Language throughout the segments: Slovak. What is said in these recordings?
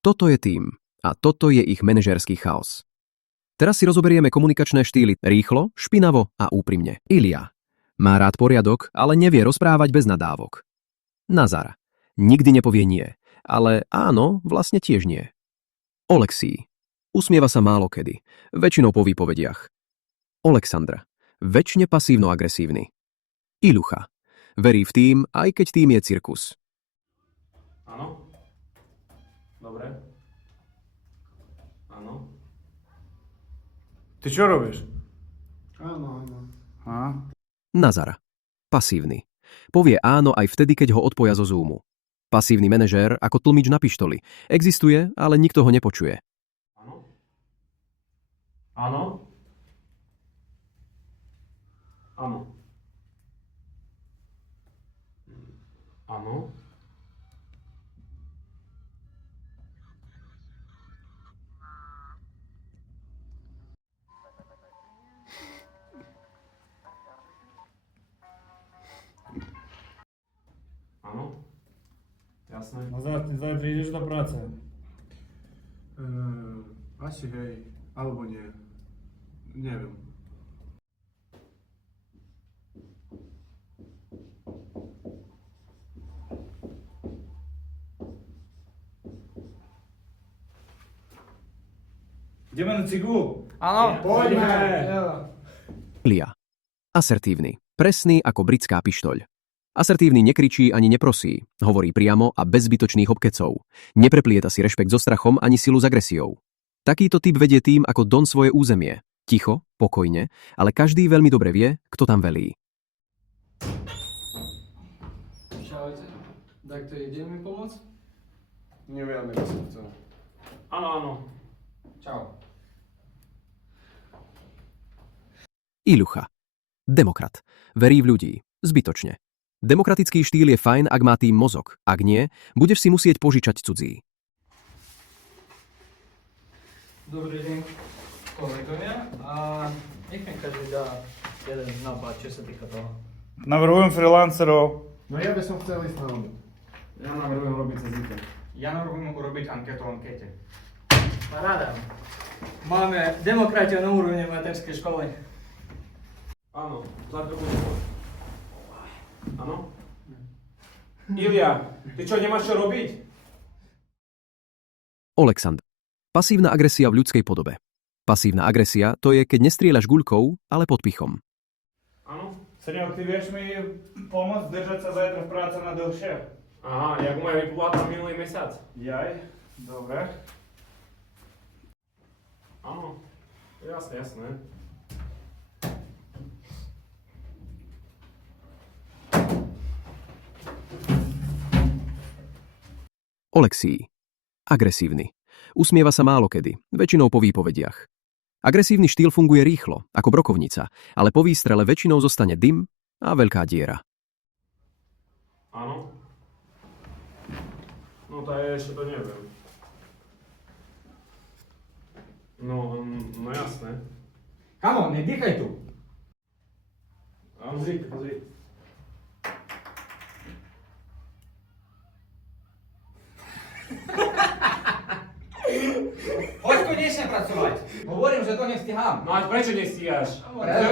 Toto je tím a toto je ich manažérsky chaos. Teraz si rozoberieme komunikačné štýly rýchlo, špinavo a úprimne. Ilia. Má rád poriadok, ale nevie rozprávať bez nadávok. Nazar. Nikdy nepovie nie, ale áno, vlastne tiež nie. Oleksí. Usmieva sa málo kedy, väčšinou po výpovediach. Oleksandr. Väčšine pasívno-agresívny. Ilucha. Verí v tým, aj keď tým je cirkus. Áno? Dobre. Áno? Ty čo robíš? Áno. Nazar. Pasívny. Povie áno aj vtedy, keď ho odpoja zo Zoomu. Pasívny manažér ako tlmič na pištoli. Existuje, ale nikto ho nepočuje. Áno? Áno? Áno. Áno? Áno? Jasné. No zajtra ideš do práce. Asi hej, alebo nie. Neviem. Ideme na cigu? Áno, Poďme! Ilia. Asertívny. Presný ako britská pištoľ. Asertívny nekričí ani neprosí. Hovorí priamo a bez zbytočných obkecov. Nepreplieta si rešpekt so strachom ani silu s agresiou. Takýto typ vedie tým ako Don svoje územie. Ticho, pokojne, ale každý veľmi dobre vie, kto tam velí. Čaute. Tak to ide mi pomôcť? Neviem, ako som chcel. áno, áno. Čau. Ilucha. Demokrat. Verí v ľudí. Zbytočne. Demokratický štýl je fajn, ak má tým mozog. Ak nie, budeš si musieť požičať cudzí. Dobrý deň, kolegovia. A nech mi každý dá jeden nápad, čo sa týka toho. Navrhujem freelancerov. No ja by som chcel ísť na obed. Ja navrhujem robiť cez víkend. Ja navrhujem urobiť anketu o ankete. Paráda. Máme demokratiu na úrovni materskej školy. Áno, zajtra budem. Áno? Ilia, ty čo, nemáš čo robiť? Oleksandr. Pasívna agresia v ľudskej podobe. Pasívna agresia to je, keď nestrieľaš guľkou, ale podpichom. Áno? Серег, ty vieš mi pomôcť držať sa zajtra v práci na dlhšie? Aha, jak moja vypláta minulý mesiac. Jaj, dobre. Áno, jasné, jasné. Oleksí. Agresívny. Usmieva sa málo kedy, väčšinou po výpovediach. Agresívny štýl funguje rýchlo, ako brokovnica, ale po výstrele väčšinou zostane dym a veľká diera. Áno? No to je ešte to neviem. No jasné. Kamo, nedýchaj tu. Áno, pozri. Poď konečne pracovať. Hovorím, že to nestihám. No a prečo nestíhaš?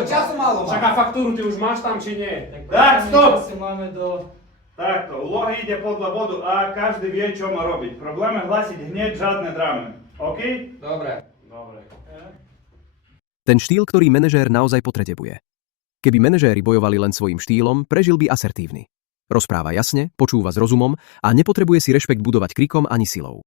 Času málo Však mám. a faktúru ty už máš tam, či nie? Tak, stop! Časy máme do... Takto, úloha ide podľa bodu A, každý vie, čo má robiť. Problémy hlásiť hneď, žiadne drámy. OK? Dobre. Dobre. Ten štýl, ktorý manažér naozaj potrebuje. Keby manažéri bojovali len svojím štýlom, prežil by asertívny. Rozpráva jasne, počúva s rozumom a nepotrebuje si rešpekt budovať krikom ani silou.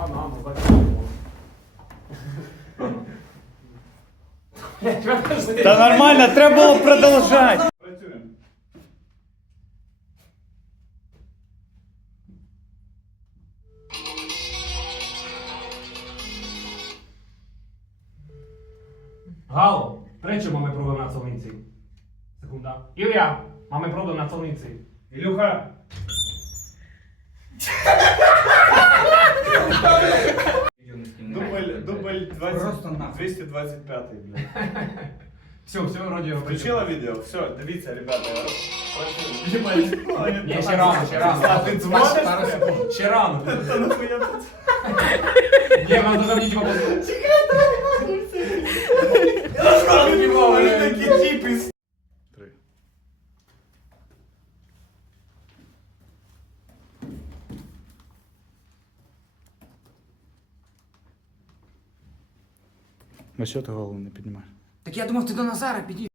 Áno, začneme. Та нормально, треба було продовжати. Працюємо. Halo, prečo máme problém na colnici? Sekunda. Ilia, máme problém na colnici. Ілюха, Дубль Просто нахуй. 225, блядь. Все, вроді Включила відео? Все, дивіться, ребята. Ні, ще рано. А ти дзвониш? Пару секунд. Ще рано. Та нахуя тут? Ні, нам дуже мені типа Вони такі тіпи. 3. А що ти голову не піднімаєш? Так я думав, ти до Назара підійдеш.